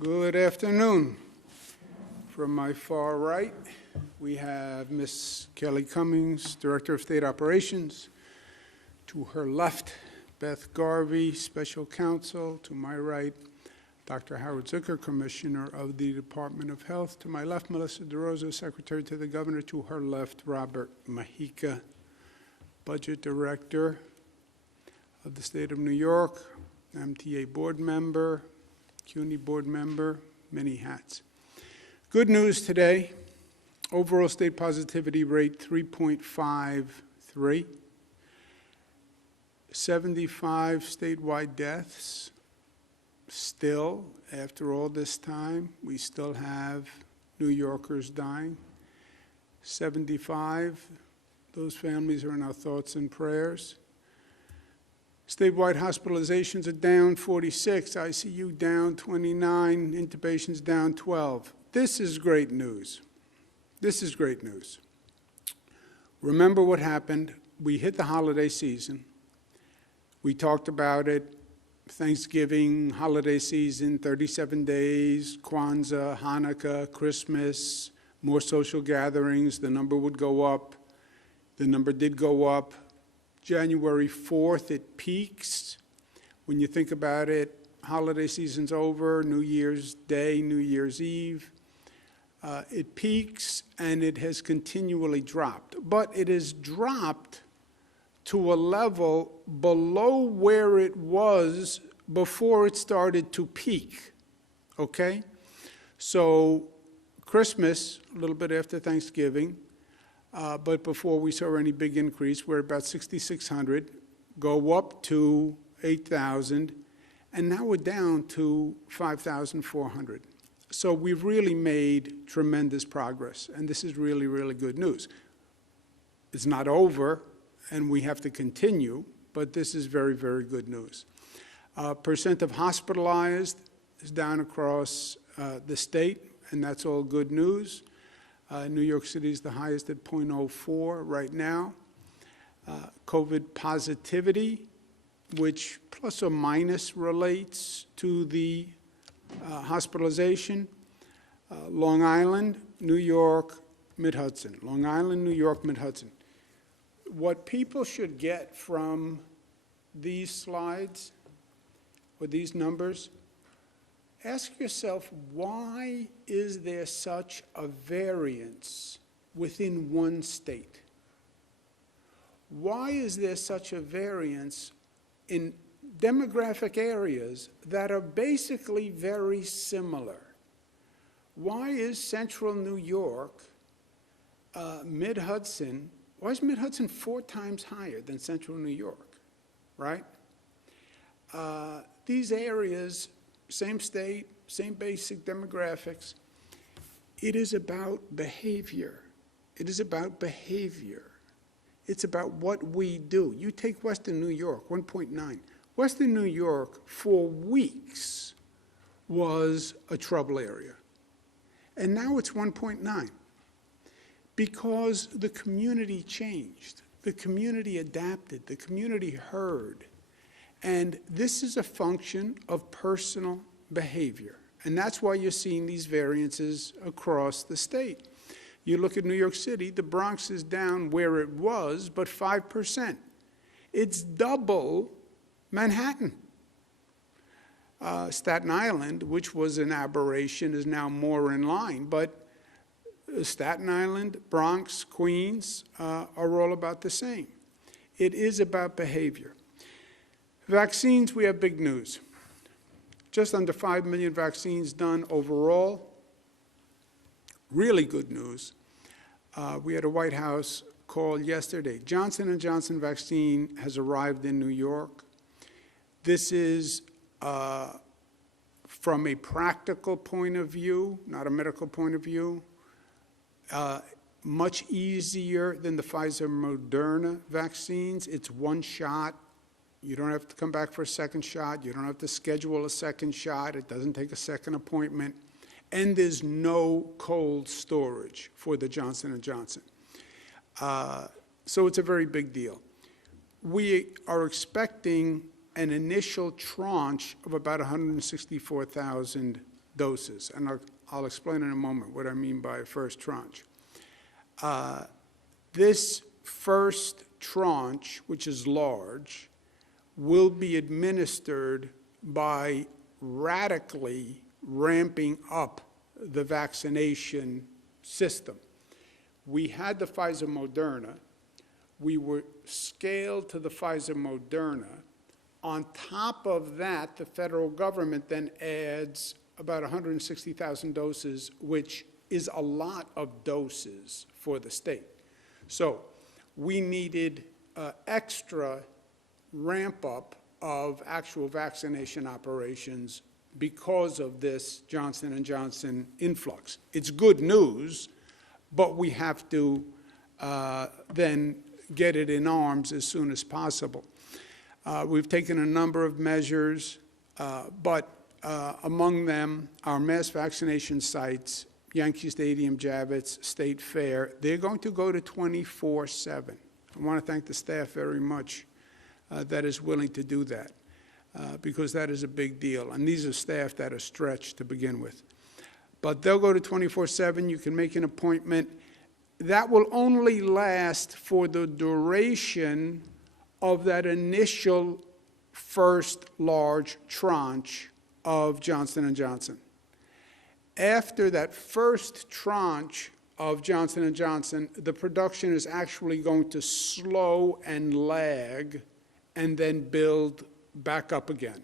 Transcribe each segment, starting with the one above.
Good afternoon. From my far right, we have Ms. Kelly Cummings, Director of State Operations. To her left, Beth Garvey, Special Counsel. To my right, Dr. Howard Zucker, Commissioner of the Department of Health. To my left, Melissa DeRosa, Secretary to the Governor. To her left, Robert Mahika, Budget Director of the State of New York, MTA Board Member, CUNY Board Member, many hats. Good news today, overall state positivity rate 3.53, 75 statewide deaths. Still, after all this time, we still have New Yorkers dying. 75, those families are in our thoughts and prayers. Statewide hospitalizations are down 46, ICU down 29, intubations down 12. This is great news. This is great news. Remember what happened. We hit the holiday season. We talked about it. Thanksgiving, holiday season, 37 days, Kwanzaa, Hanukkah, Christmas, more social gatherings. The number would go up. The number did go up. January 4th, it peaks. When you think about it, holiday season's over, New Year's Day, New Year's Eve. It peaks, and it has continually dropped. But it has dropped to a level below where it was before it started to peak, okay? So Christmas, a little bit after Thanksgiving, but before we saw any big increase, we're about 6,600, go up to 8,000, and now we're down to 5,400. So we've really made tremendous progress, and this is really, really good news. It's not over, and we have to continue, but this is very, very good news. Percent of hospitalized is down across the state, and that's all good news. New York City is the highest at 0.04 right now. COVID positivity, which plus or minus relates to the hospitalization. Long Island, New York, Mid-Hudson. Long Island, New York, Mid-Hudson. What people should get from these slides or these numbers, ask yourself, why is there such a variance within one state? Why is there such a variance in demographic areas that are basically very similar? Why is central New York, Mid-Hudson, why is Mid-Hudson 4 times higher than central New York, right? These areas, same state, same basic demographics. It is about behavior. It is about behavior. It's about what we do. You take Western New York, 1.9. Western New York, for weeks, was a trouble area. And now it's 1.9. Because the community changed. The community adapted. The community heard. And this is a function of personal behavior. And that's why you're seeing these variances across the state. You look at New York City, the Bronx is down where it was, but 5%. It's double Manhattan. Staten Island, which was an aberration, is now more in line. But Staten Island, Bronx, Queens are all about the same. It is about behavior. Vaccines, we have big news. Just under 5 million vaccines done overall. Really good news. We had a White House call yesterday. Johnson & Johnson vaccine has arrived in New York. This is, from a practical point of view, not a medical point of view, much easier than the Pfizer-Moderna vaccines. It's one shot. You don't have to come back for a second shot. You don't have to schedule a second shot. It doesn't take a second appointment. And there's no cold storage for the Johnson & Johnson. So it's a very big deal. We are expecting an initial tranche of about 164,000 doses, and I'll explain in a moment what I mean by first tranche. This first tranche, which is large, will be administered by radically ramping up the vaccination system. We had the Pfizer-Moderna. We were scaled to the Pfizer-Moderna. On top of that, the federal government then adds about 160,000 doses, which is a lot of doses for the state. So we needed extra ramp up of actual vaccination operations because of this Johnson & Johnson influx. It's good news, but we have to then get it in arms as soon as possible. We've taken a number of measures, but among them, our mass vaccination sites, Yankee Stadium, Javits, State Fair, they're going to go to 24/7. I want to thank the staff very much that is willing to do that, because that is a big deal. And these are staff that are stretched to begin with. But they'll go to 24/7. You can make an appointment. That will only last for the duration of that initial first large tranche of Johnson & Johnson. After that first tranche of Johnson & Johnson, the production is actually going to slow and lag and then build back up again.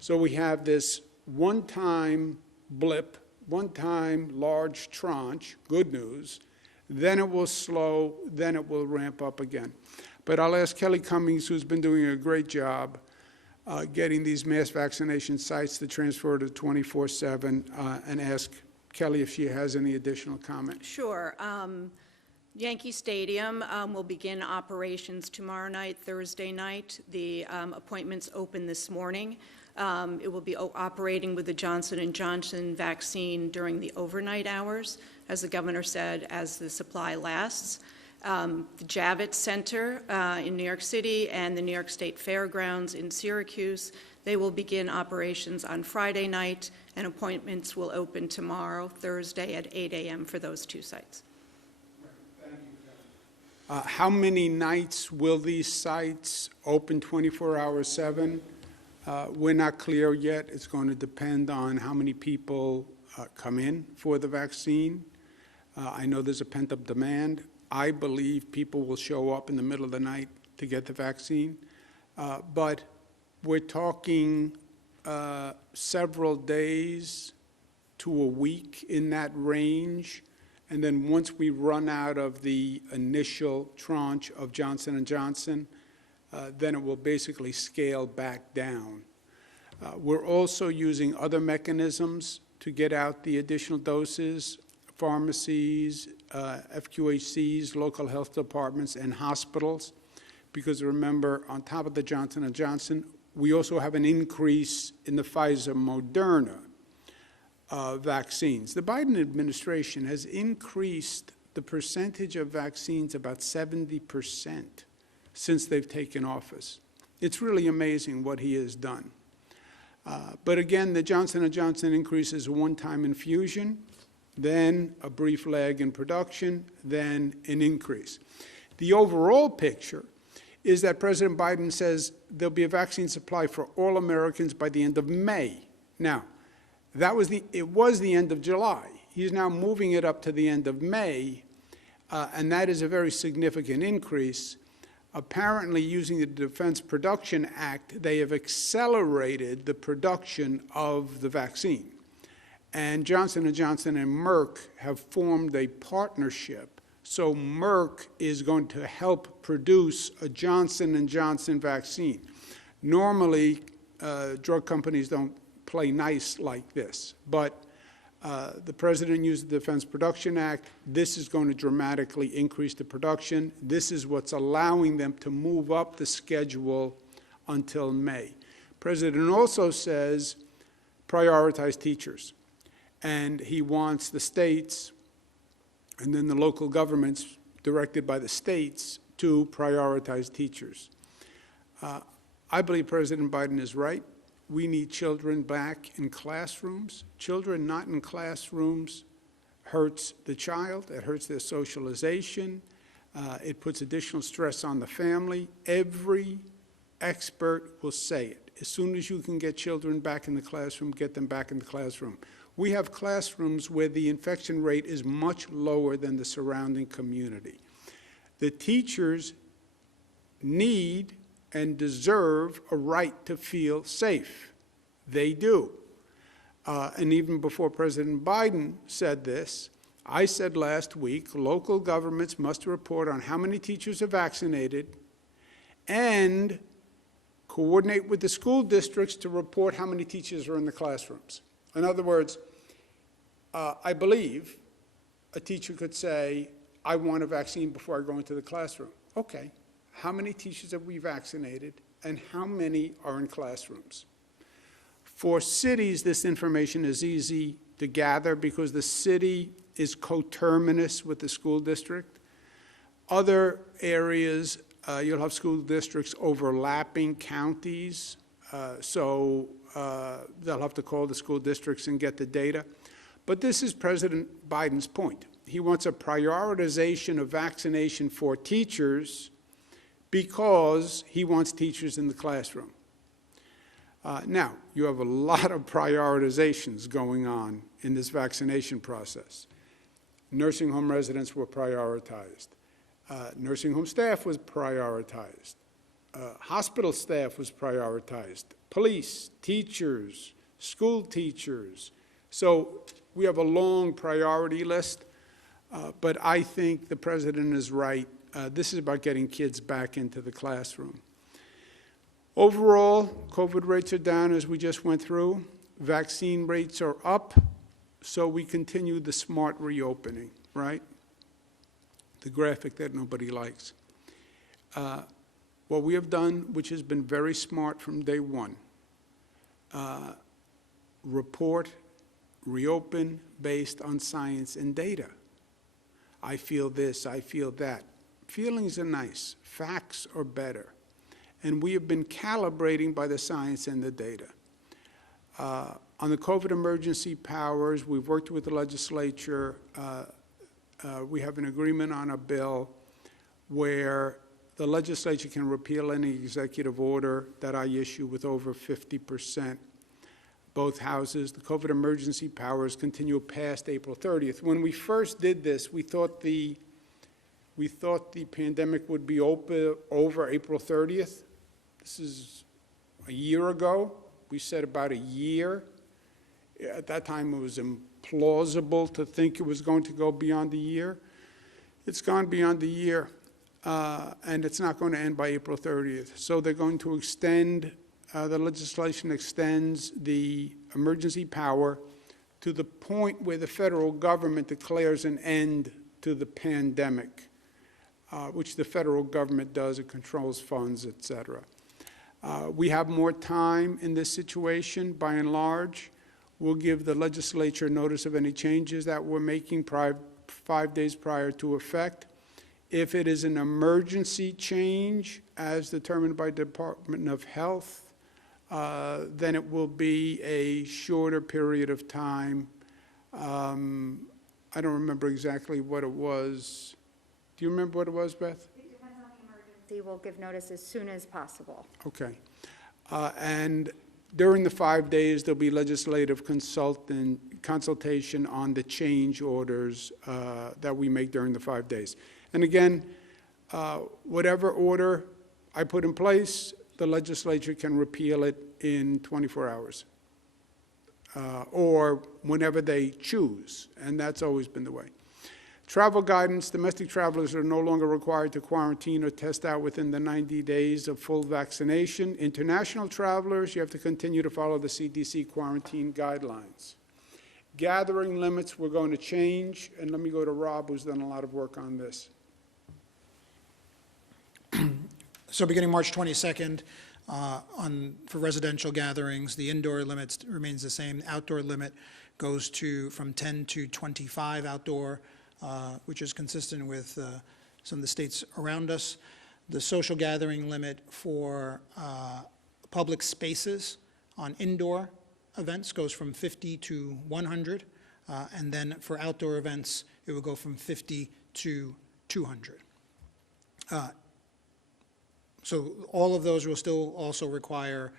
So we have this one-time blip, one-time large tranche, good news, then it will slow, then it will ramp up again. But I'll ask Kelly Cummings, who's been doing a great job getting these mass vaccination sites to transfer to 24/7, and ask Kelly if she has any additional comment. Sure. Yankee Stadium will begin operations tomorrow night, Thursday night. The appointments open this morning. It will be operating with the Johnson & Johnson vaccine during the overnight hours, as the governor said, as the supply lasts. The Javits Center in New York City and the New York State Fairgrounds in Syracuse, they will begin operations on Friday night, and appointments will open tomorrow, Thursday at 8 a.m. for those two sites. Thank you. How many nights will these sites open 24 hours 7? We're not clear yet. It's going to depend on how many people come in for the vaccine. I know there's a pent-up demand. I believe people will show up in the middle of the night to get the vaccine. But we're talking several days to a week in that range. And then once we run out of the initial tranche of Johnson & Johnson, then it will basically scale back down. We're also using other mechanisms to get out the additional doses, pharmacies, FQHCs, local health departments, and hospitals, because remember, on top of the Johnson & Johnson, we also have an increase in the Pfizer-Moderna vaccines. The Biden administration has increased the percentage of vaccines about 70% since they've taken office. It's really amazing what he has done. But again, the Johnson & Johnson increase is a one-time infusion, then a brief lag in production, then an increase. The overall picture is that President Biden says there'll be a vaccine supply for all Americans by the end of May. Now, it was the end of July. He's now moving it up to the end of May, and that is a very significant increase. Apparently, using the Defense Production Act, they have accelerated the production of the vaccine. And Johnson & Johnson and Merck have formed a partnership. So Merck is going to help produce a Johnson & Johnson vaccine. Normally, drug companies don't play nice like this. But the president used the Defense Production Act. This is going to dramatically increase the production. This is what's allowing them to move up the schedule until May. The president also says prioritize teachers. And he wants the states and then the local governments directed by the states to prioritize teachers. I believe President Biden is right. we need children back in classrooms. Children not in classrooms hurts the child, it hurts their socialization, it puts additional stress on the family. Every expert will say it. As soon as you can get children back in the classroom, get them back in the classroom. We have classrooms where the infection rate is much lower than the surrounding community. The teachers need and deserve a right to feel safe. They do. And even before President Biden said this, I said last week, local governments must report on how many teachers are vaccinated and coordinate with the school districts to report how many teachers are in the classrooms. In other words, I believe a teacher could say, I want a vaccine before I go into the classroom. Okay, how many teachers have we vaccinated and how many are in classrooms? For cities, this information is easy to gather because the city is coterminous with the school district. Other areas, you'll have school districts overlapping counties, so they'll have to call the school districts and get the data. But this is President Biden's point. He wants a prioritization of vaccination for teachers because he wants teachers in the classroom. Now, you have a lot of prioritizations going on in this vaccination process. Nursing home residents were prioritized. Nursing home staff was prioritized. Hospital staff was prioritized. Police, teachers, school teachers. So we have a long priority list, but I think the president is right. This is about getting kids back into the classroom. Overall, COVID rates are down as we just went through. Vaccine rates are up, so we continue the smart reopening, right? The graphic that nobody likes. What we have done, which has been very smart from day one, report, reopen based on science and data. I feel this, I feel that. Feelings are nice, facts are better. And we have been calibrating by the science and the data. On the COVID emergency powers, we've worked with the legislature. We have an agreement on a bill where the legislature can repeal any executive order that I issue with over 50%. Both houses, the COVID emergency powers continue past April 30th. When we first did this, we thought the pandemic would be over April 30th. This is a year ago. We said about a year. At that time, it was implausible to think it was going to go beyond a year. It's gone beyond a year, and it's not going to end by April 30th. So they're going to extend, the legislation extends the emergency power to the point where the federal government declares an end to the pandemic, which the federal government does. It controls funds, et cetera. We have more time in this situation, by and large. We'll give the legislature notice of any changes that we're making 5 days prior to effect. If it is an emergency change, as determined by the Department of Health, then it will be a shorter period of time. I don't remember exactly what it was. Do you remember what it was, Beth? Will give notice as soon as possible. Okay. And during the 5 days, there'll be legislative consultation on the change orders that we make during the 5 days. And again, whatever order I put in place, the legislature can repeal it in 24 hours or whenever they choose, and that's always been the way. Travel guidance, domestic travelers are no longer required to quarantine or test out within the 90 days of full vaccination. International travelers, you have to continue to follow the CDC quarantine guidelines. Gathering limits, we're going to change, and let me go to Rob, who's done a lot of work on this. So beginning March 22nd, for residential gatherings, the indoor limit remains the same. Outdoor limit goes from 10 to 25 outdoor, which is consistent with some of the states around us. The social gathering limit for public spaces on indoor events goes from 50 to 100, and then for outdoor events, it will go from 50 to 200. So all of those will still also require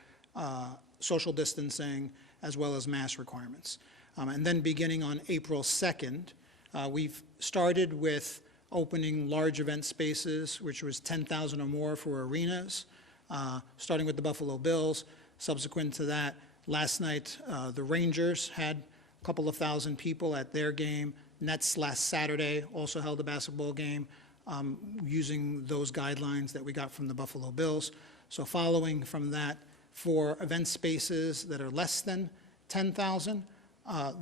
social distancing as well as mask requirements. And then beginning on April 2nd, we've started with opening large event spaces, which was 10,000 or more for arenas, starting with the Buffalo Bills. Subsequent to that, last night, the Rangers had a couple of thousand people at their game. Nets last Saturday also held a basketball game using those guidelines that we got from the Buffalo Bills. So following from that, for event spaces that are less than 10,000,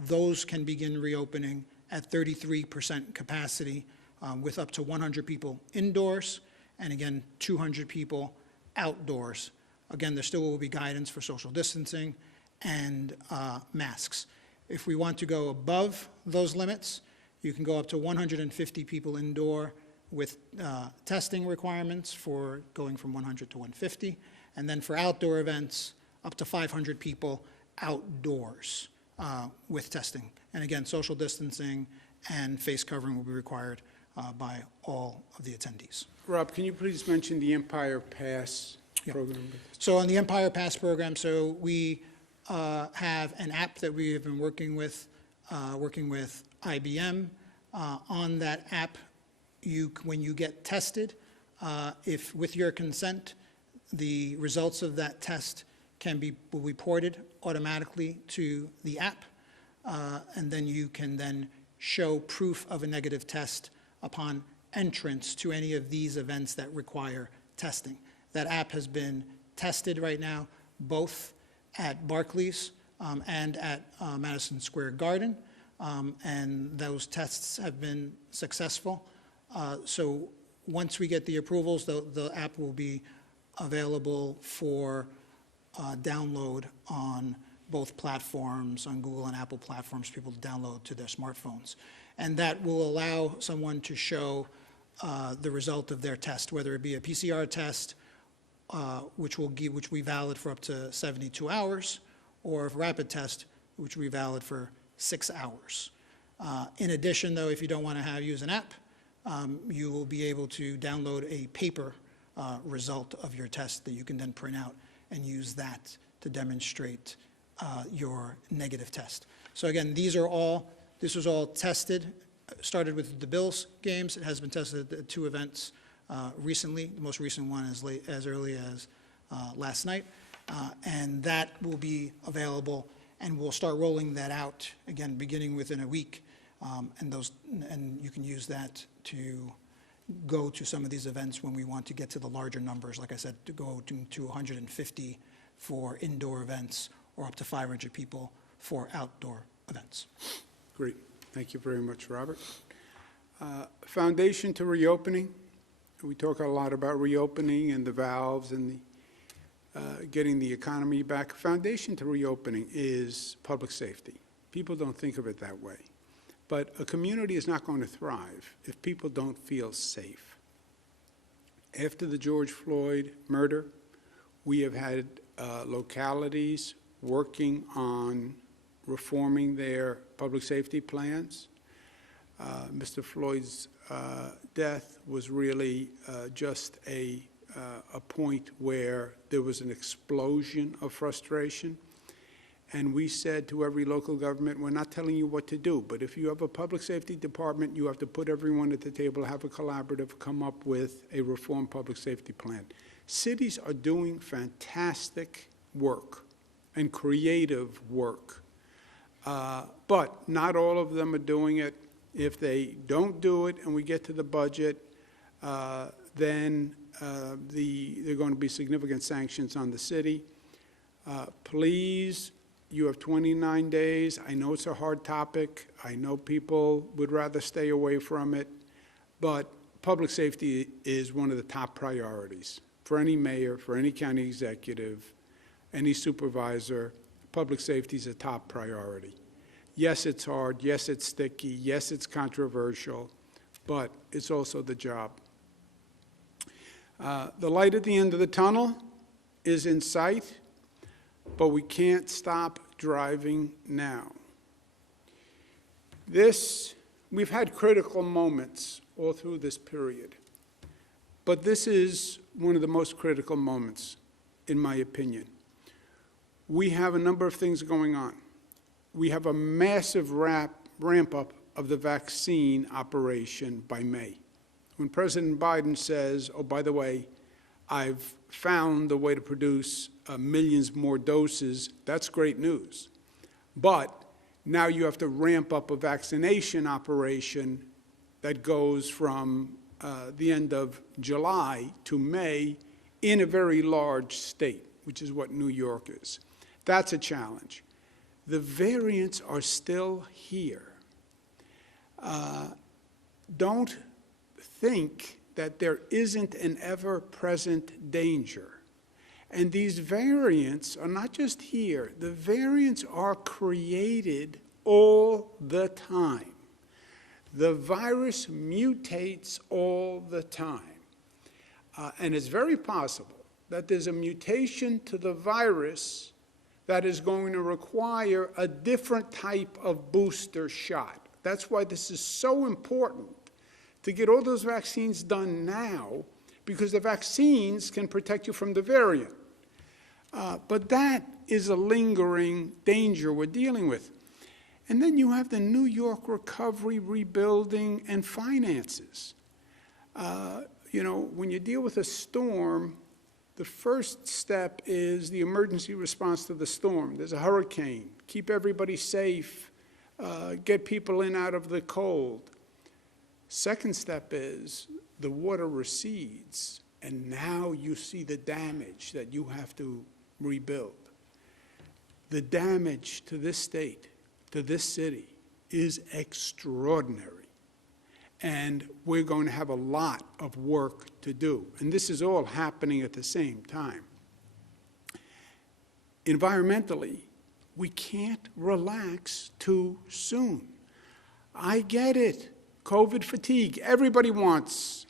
those can begin reopening at 33% capacity with up to 100 people indoors, and again, 200 people outdoors. Again, there still will be guidance for social distancing and masks. If we want to go above those limits, you can go up to 150 people indoor with testing requirements for going from 100 to 150, and then for outdoor events, up to 500 people outdoors with testing. And again, social distancing and face covering will be required by all of the attendees. Rob, can you please mention the Empire Pass program? So on the Empire Pass program, so we have an app that we have been working with IBM. On that app, when you get tested, if with your consent, the results of that test will be ported automatically to the app, and then you can then show proof of a negative test upon entrance to any of these events that require testing. That app has been tested right now, both at Barclays and at Madison Square Garden, and those tests have been successful. So once we get the approvals, the app will be available for download on both platforms, on Google and Apple platforms, people to download to their smartphones. And that will allow someone to show the result of their test, whether it be a PCR test, which will be valid for up to 72 hours, or a rapid test, which will be valid for 6 hours. In addition, though, if you don't want to use an app, you will be able to download a paper result of your test that you can then print out and use that to demonstrate your negative test. So again, this was all tested, started with the Bills games. It has been tested at 2 events recently. The most recent one as early as last night. And that will be available, and we'll start rolling that out, again, beginning within a week. And you can use that to go to some of these events when we want to get to the larger numbers, like I said, to go to 150 for indoor events or up to 500 people for outdoor events. Great. Thank you very much, Robert. Foundation to reopening. We talk a lot about reopening and the valves and getting the economy back. Foundation to reopening is public safety. People don't think of it that way. But a community is not going to thrive if people don't feel safe. After the George Floyd murder, we have had localities working on reforming their public safety plans. Mr. Floyd's death was really just a point where there was an explosion of frustration. And we said to every local government, we're not telling you what to do, but if you have a public safety department, you have to put everyone at the table, have a collaborative, come up with a reformed public safety plan. Cities are doing fantastic work and creative work, but not all of them are doing it. If they don't do it and we get to the budget, then there are going to be significant sanctions on the city. Please, you have 29 days. I know it's a hard topic. I know people would rather stay away from it, but public safety is one of the top priorities for any mayor, for any county executive, any supervisor. Public safety is a top priority. Yes, it's hard. Yes, it's sticky. Yes, it's controversial, but it's also the job. The light at the end of the tunnel is in sight. but we can't stop driving now. We've had critical moments all through this period, but this is one of the most critical moments, in my opinion. We have a number of things going on. We have a massive ramp-up of the vaccine operation by May. When President Biden says, oh, by the way, I've found a way to produce millions more doses, that's great news. But now you have to ramp up a vaccination operation that goes from the end of July to May in a very large state, which is what New York is. That's a challenge. The variants are still here. Don't think that there isn't an ever-present danger. And these variants are not just here. The variants are created all the time. The virus mutates all the time. And it's very possible that there's a mutation to the virus that is going to require a different type of booster shot. That's why this is so important to get all those vaccines done now, because the vaccines can protect you from the variant. But that is a lingering danger we're dealing with. And then you have the New York recovery, rebuilding, and finances. When you deal with a storm, the first step is the emergency response to the storm. There's a hurricane. Keep everybody safe. Get people in out of the cold. Second step is the water recedes, and now you see the damage that you have to rebuild. The damage to this state, to this city, is extraordinary. And we're going to have a lot of work to do. And this is all happening at the same time. Environmentally, we can't relax too soon. I get it. COVID fatigue. Everybody wants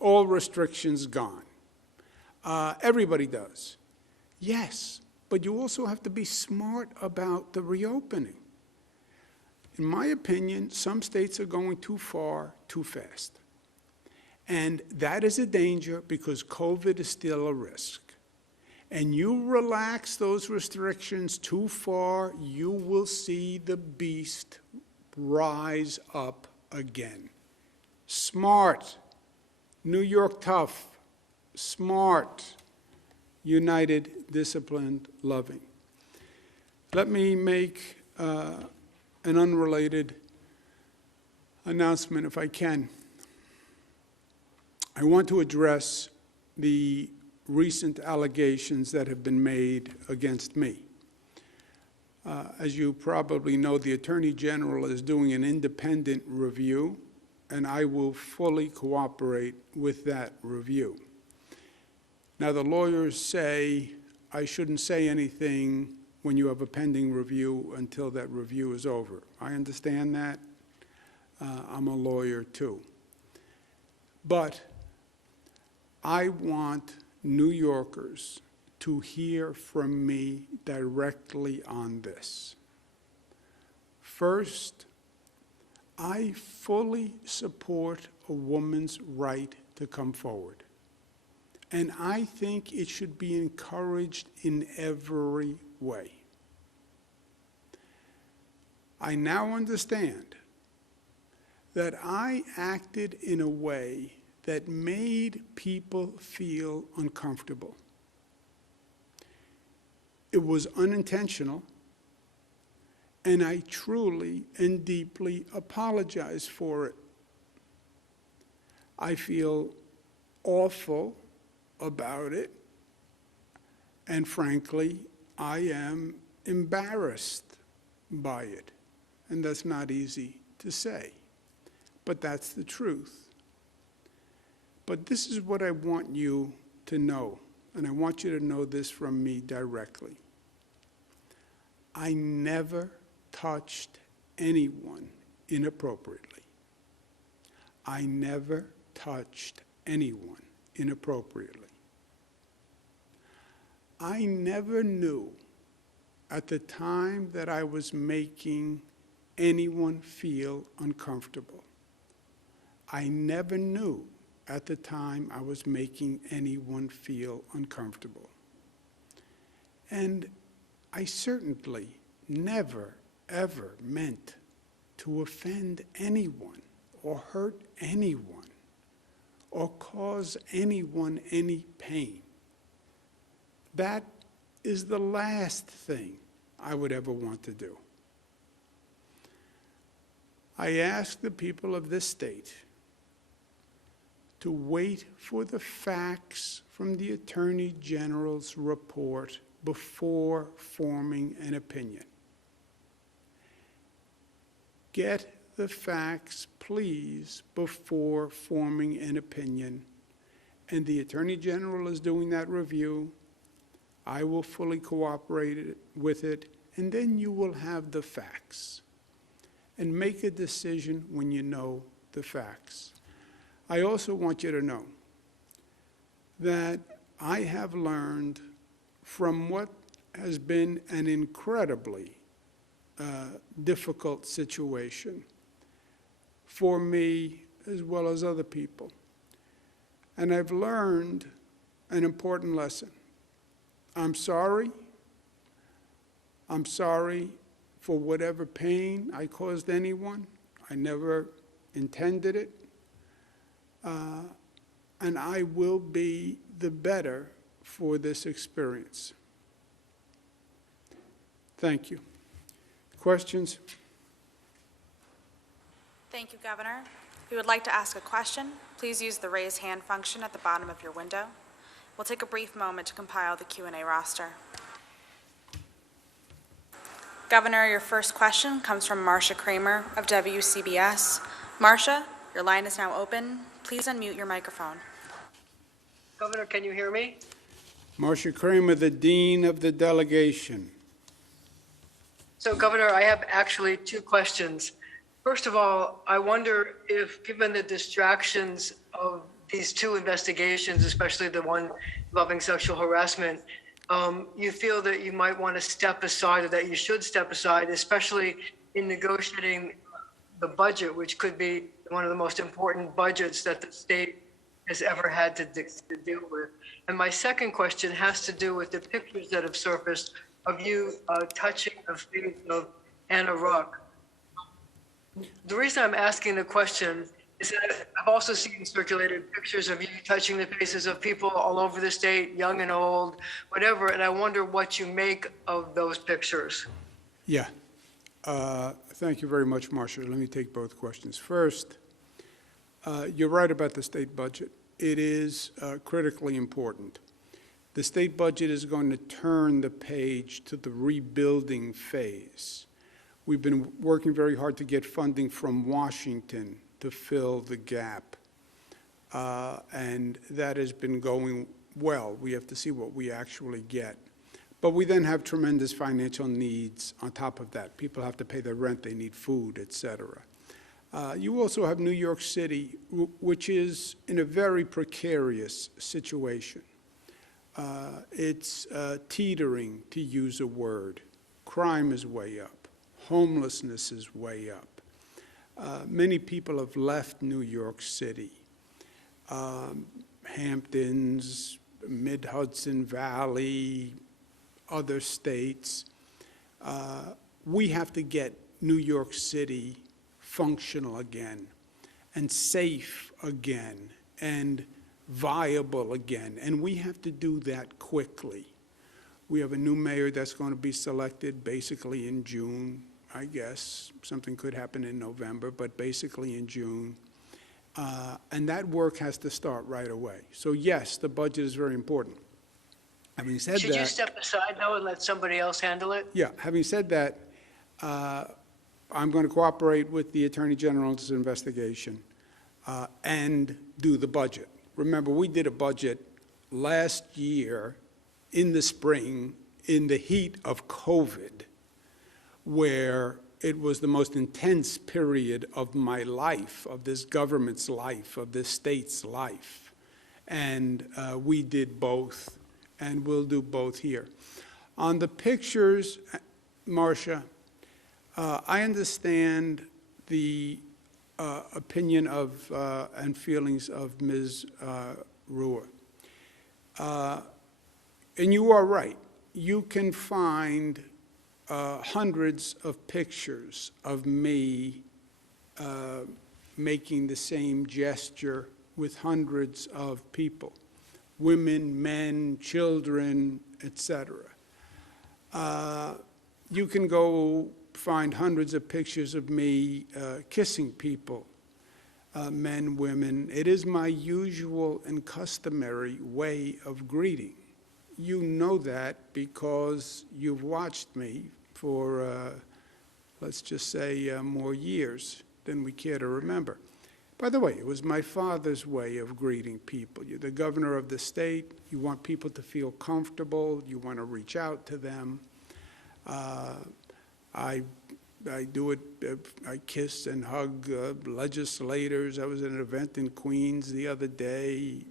all restrictions gone. Everybody does. Yes, but you also have to be smart about the reopening. In my opinion, some states are going too far, too fast. And that is a danger because COVID is still a risk. And you relax those restrictions too far, you will see the beast rise up again. Smart, New York tough, smart, united, disciplined, loving. Let me make an unrelated announcement if I can. I want to address the recent allegations that have been made against me. As you probably know, the Attorney General is doing an independent review, and I will fully cooperate with that review. Now, the lawyers say I shouldn't say anything when you have a pending review until that review is over. I understand that. I'm a lawyer, too. But I want New Yorkers to hear from me directly on this. First, I fully support a woman's right to come forward. And I think it should be encouraged in every way. I now understand that I acted in a way that made people feel uncomfortable. It was unintentional, and I truly and deeply apologize for it. I feel awful about it, and frankly, I am embarrassed by it, and that's not easy to say, but that's the truth. But this is what I want you to know, and I want you to know this from me directly. I never touched anyone inappropriately. I never touched anyone inappropriately. I never knew at the time that I was making anyone feel uncomfortable. I never knew at the time I was making anyone feel uncomfortable. And I certainly never, ever meant to offend anyone or hurt anyone or cause anyone any pain. That is the last thing I would ever want to do. I ask the people of this state to wait for the facts from the Attorney General's report before forming an opinion. Get the facts, please, before forming an opinion. And the Attorney General is doing that review. I will fully cooperate with it, and then you will have the facts. And make a decision when you know the facts. I also want you to know that I have learned from what has been an incredibly difficult situation for me as well as other people. And I've learned an important lesson. I'm sorry. I'm sorry for whatever pain I caused anyone. I never intended it. And I will be the better for this experience. Thank you. Questions? Thank you, Governor. If you would like to ask a question, please use the raise hand function at the bottom of your window. We'll take a brief moment to compile the Q&A roster. Governor, your first question comes from Marcia Kramer of WCBS. Marcia, your line is now open. Please unmute your microphone. Governor, can you hear me? Marcia Kramer, the Dean of the Delegation. So, Governor, I have actually two questions. First of all, I wonder if, given the distractions of these two investigations, especially the one involving sexual harassment, you feel that you might want to step aside, or that you should step aside, especially in negotiating the budget, which could be one of the most important budgets that the state has ever had to deal with. And my second question has to do with the pictures that have surfaced of you touching the face of Anna Ruck. The reason I'm asking the question is that I've also seen circulated pictures of you touching the faces of people all over the state, young and old, whatever, and I wonder what you make of those pictures. Yeah. Thank you very much, Marcia. Let me take both questions. First, you're right about the state budget. It is critically important. The state budget is going to turn the page to the rebuilding phase. We've been working very hard to get funding from Washington to fill the gap, and that has been going well. We have to see what we actually get. But we then have tremendous financial needs on top of that. People have to pay their rent, they need food, et cetera. You also have New York City, which is in a very precarious situation. It's teetering, to use a word. Crime is way up. Homelessness is way up. Many people have left New York City. Hamptons, Mid-Hudson Valley, other states. We have to get New York City functional again, and safe again, and viable again, and we have to do that quickly. We have a new mayor that's going to be selected basically in June, I guess. Something could happen in November, but basically in June. And that work has to start right away. So yes, the budget is very important. Having said that— Should you step aside, though, and let somebody else handle it? Yeah, having said that, I'm going to cooperate with the Attorney General's investigation and do the budget. Remember, we did a budget last year in the spring in the heat of COVID, where it was the most intense period of my life, of this government's life, of this state's life. And we did both. and we'll do both here. On the pictures, Marcia, I understand the opinion of and feelings of Ms. Ruhr. And you are right. You can find hundreds of pictures of me making the same gesture with hundreds of people, women, men, children, etc. You can go find hundreds of pictures of me kissing people, men, women. It is my usual and customary way of greeting. You know that because you've watched me for, let's just say, more years than we care to remember. By the way, it was my father's way of greeting people. You're the governor of the state. You want people to feel comfortable. You want to reach out to them. I do it. I kiss and hug legislators. I was at an event in Queens the other day.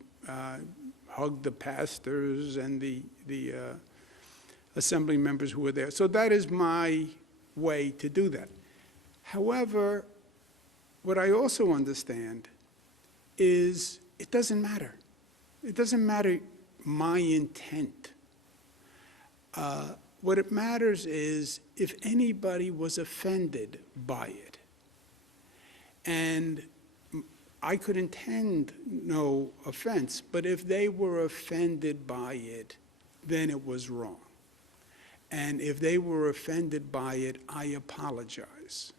Hugged the pastors and the assembly members who were there. So that is my way to do that. However, what I also understand is it doesn't matter. It doesn't matter my intent. What it matters is if anybody was offended by it. And I could intend no offense, but if they were offended by it, then it was wrong. And if they were offended by it, I apologize.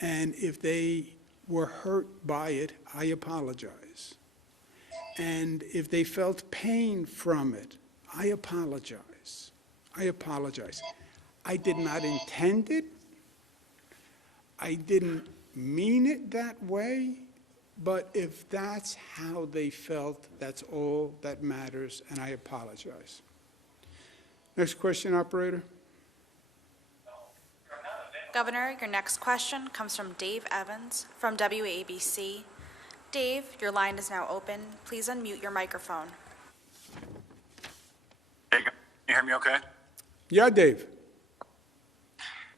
And if they were hurt by it, I apologize. And if they felt pain from it, I apologize. I apologize. I did not intend it. I didn't mean it that way. But if that's how they felt, that's all that matters, and I apologize. Next question, operator. Governor, your next question comes from Dave Evans from WABC. Dave, your line is now open. Please unmute your microphone. Hey, can you hear me okay? Yeah, Dave.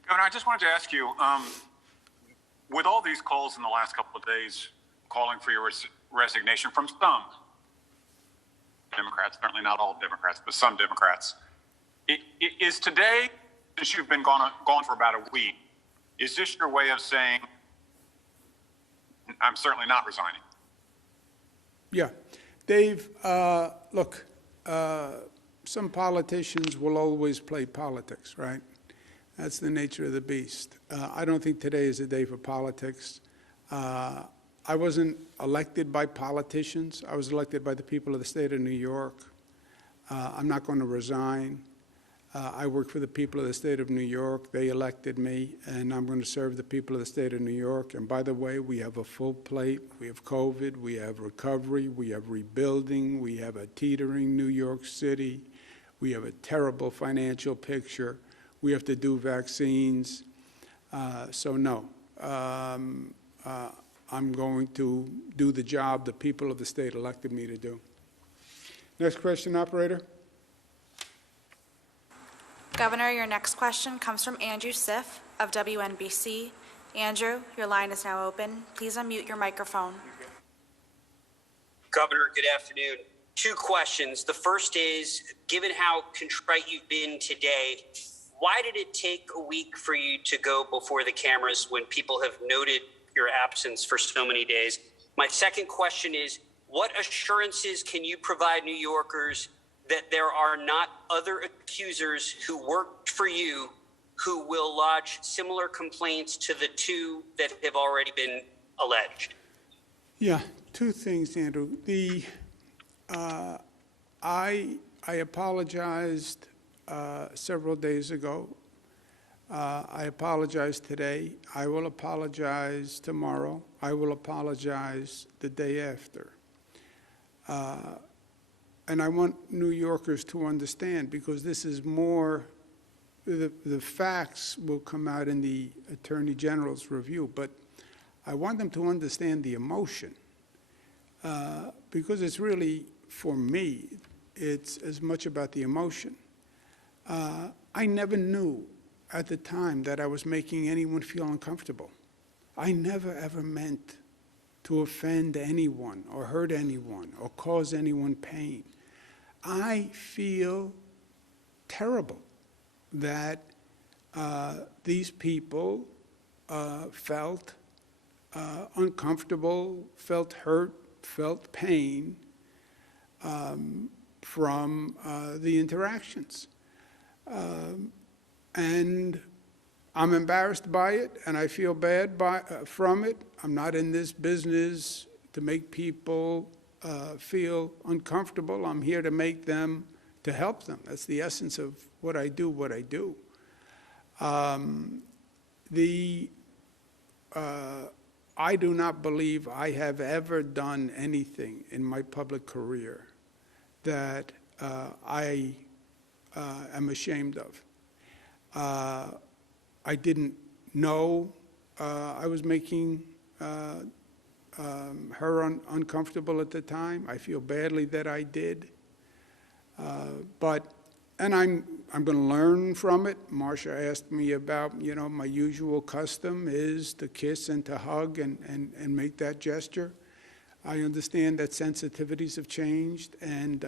Governor, I just wanted to ask you, with all these calls in the last couple of days calling for your resignation from some Democrats, certainly not all Democrats, but some Democrats, is today, since you've been gone for about a week, is this your way of saying, I'm certainly not resigning? Yeah. Dave, look, some politicians will always play politics, right? That's the nature of the beast. I don't think today is a day for politics. I wasn't elected by politicians. I was elected by the people of the state of New York. I'm not going to resign. I work for the people of the state of New York. They elected me, and I'm going to serve the people of the state of New York. And by the way, we have a full plate. We have COVID. We have recovery. We have rebuilding. We have a teetering New York City. We have a terrible financial picture. We have to do vaccines. So no. I'm going to do the job the people of the state elected me to do. Next question, operator. Governor, your next question comes from Andrew Siff of WNBC. Andrew, your line is now open. Please unmute your microphone. Governor, good afternoon. Two questions. The first is, given how contrite you've been today, why did it take a week for you to go before the cameras when people have noted your absence for so many days? My second question is, what assurances can you provide New Yorkers that there are not other accusers who worked for you who will lodge similar complaints to the two that have already been alleged? Yeah, two things, Andrew. I apologized several days ago. I apologize today. I will apologize tomorrow. I will apologize the day after. And I want New Yorkers to understand, because this is more, the facts will come out in the Attorney General's review, but I want them to understand the emotion, because it's really, for me, it's as much about the emotion. I never knew at the time that I was making anyone feel uncomfortable. I never, ever meant to offend anyone or hurt anyone or cause anyone pain. I feel terrible that these people felt uncomfortable, felt hurt, felt pain from the interactions. And I'm embarrassed by it, and I feel bad from it. I'm not in this business to make people feel uncomfortable. I'm here to make them, to help them. That's the essence of what I do, I do not believe I have ever done anything in my public career that I am ashamed of. I didn't know I was making her uncomfortable at the time. I feel badly that I did. And I'm going to learn from it. Marcia asked me about, my usual custom is to kiss and to hug and make that gesture. I understand that sensitivities have changed and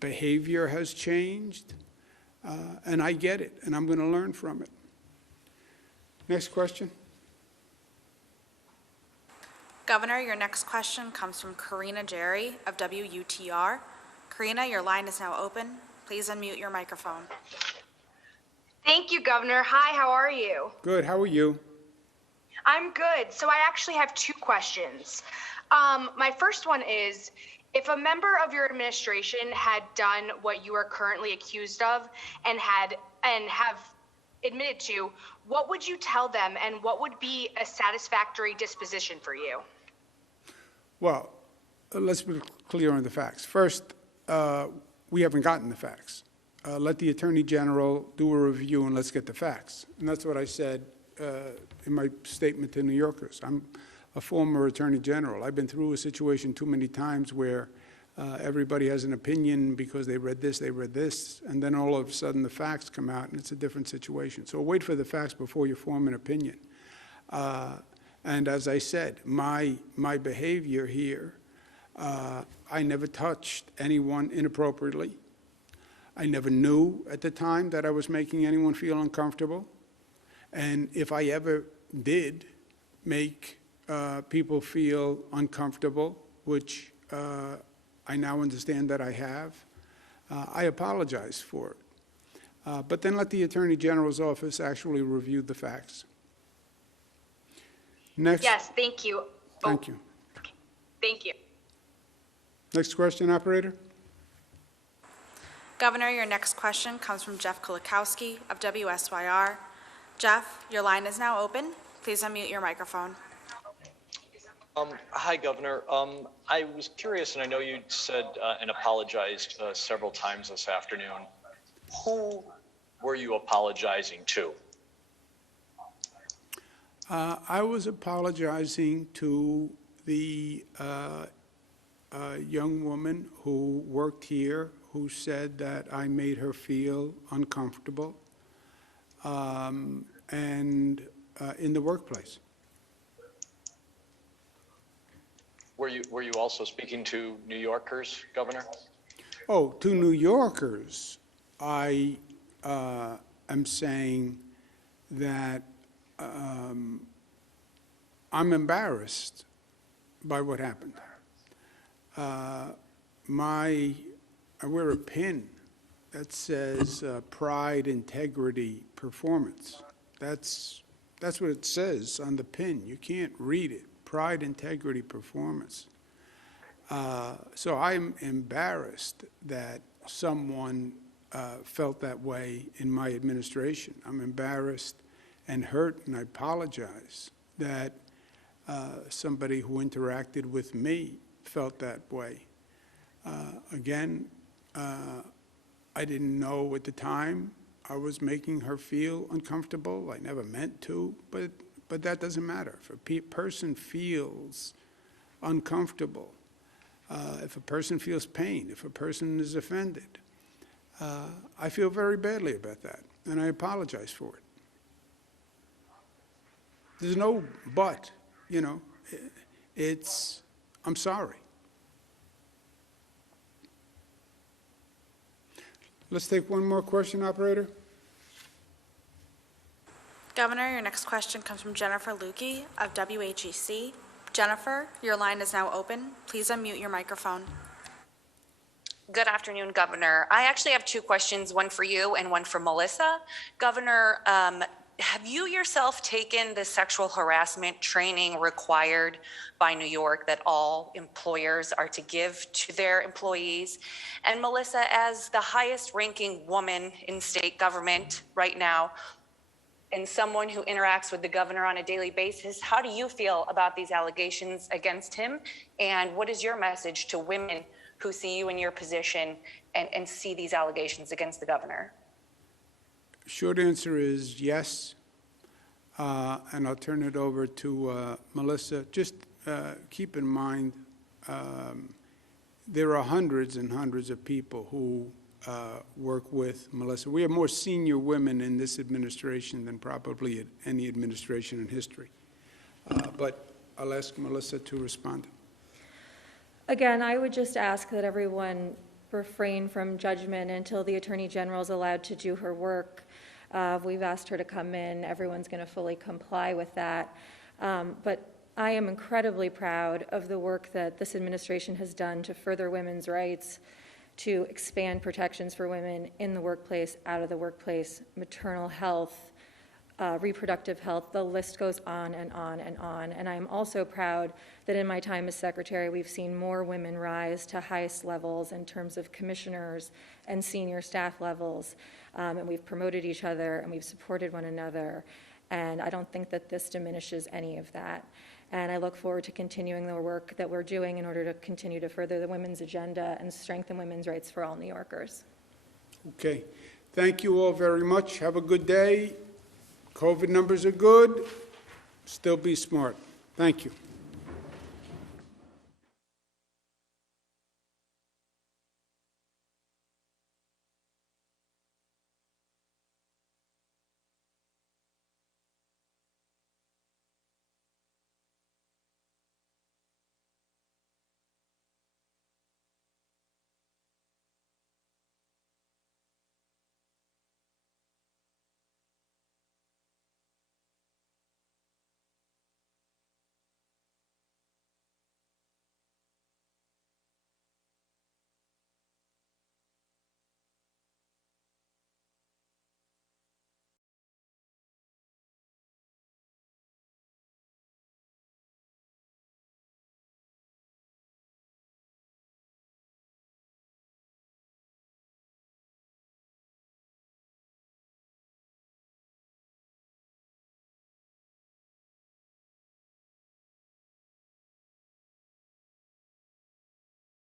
behavior has changed. And I get it, and I'm going to learn from it. Next question. Governor, your next question comes from Karina Jerry of WUTR. Karina, your line is now open. Please unmute your microphone. Thank you, Governor. Hi, how are you? Good, how are you? I'm good. So I actually have two questions. My first one is, if a member of your administration had done what you are currently accused of and have admitted to, what would you tell them and what would be a satisfactory disposition for you? Well, let's be clear on the facts. First, we haven't gotten the facts. Let the Attorney General do a review and let's get the facts. And that's what I said in my statement to New Yorkers. I'm a former Attorney General. I've been through a situation too many times where everybody has an opinion because they read this, and then all of a sudden the facts come out and it's a different situation. So wait for the facts before you form an opinion. And as I said, my behavior here, I never touched anyone inappropriately. I never knew at the time that I was making anyone feel uncomfortable. And if I ever did make people feel uncomfortable, which I now understand that I have, I apologize for it. But then let the Attorney General's office actually review the facts. Next. Yes, thank you. Thank you. Okay. Thank you. Next question, operator. Governor, your next question comes from Jeff Kulikowski of WSYR. Jeff, your line is now open. Please unmute your microphone. Hi, Governor. I was curious, and I know you said and apologized several times this afternoon. Who were you apologizing to? I was apologizing to the young woman who worked here who said that I made her feel uncomfortable and in the workplace. Were you also speaking to New Yorkers, Governor? Oh, to New Yorkers, I am saying that I'm embarrassed by what happened. I wear a pin that says pride, integrity, performance. That's what it says on the pin. You can't read it. Pride, integrity, performance. So I'm embarrassed that someone felt that way in my administration. I'm embarrassed and hurt, and I apologize that somebody who interacted with me felt that way. Again, I didn't know at the time I was making her feel uncomfortable. I never meant to, but that doesn't matter. If a person feels uncomfortable, if a person feels pain, if a person is offended. I feel very badly about that, and I apologize for it. There's no but, you know. I'm sorry. Let's take one more question, operator. Governor, your next question comes from Jennifer Lukey of WHEC. Jennifer, your line is now open. Please unmute your microphone. Good afternoon, Governor. I actually have two questions, one for you and one for Melissa. Governor, have you yourself taken the sexual harassment training required by New York that all employers are to give to their employees? And Melissa, as the highest ranking woman in state government right now, and someone who interacts with the governor on a daily basis, how do you feel about these allegations against him? And what is your message to women who see you in your position and see these allegations against the governor? Short answer is yes, and I'll turn it over to Melissa. Just keep in mind, there are hundreds and hundreds of people who work with Melissa. We have more senior women in this administration than probably at any administration in history. But I'll ask Melissa to respond. Again, I would just ask that everyone refrain from judgment until the Attorney General is allowed to do her work. We've asked her to come in. Everyone's going to fully comply with that. But I am incredibly proud of the work that this administration has done to further women's rights, to expand protections for women in the workplace, out of the workplace, maternal health, reproductive health. The list goes on and on and on. And I'm also proud that in my time as secretary, we've seen more women rise to highest levels in terms of commissioners and senior staff levels. And we've promoted each other and we've supported one another. And I don't think that this diminishes any of that. And I look forward to continuing the work that we're doing in order to continue to further the women's agenda and strengthen women's rights for all New Yorkers. Okay. Thank you all very much. Have a good day. COVID numbers are good. Still be smart. Thank you.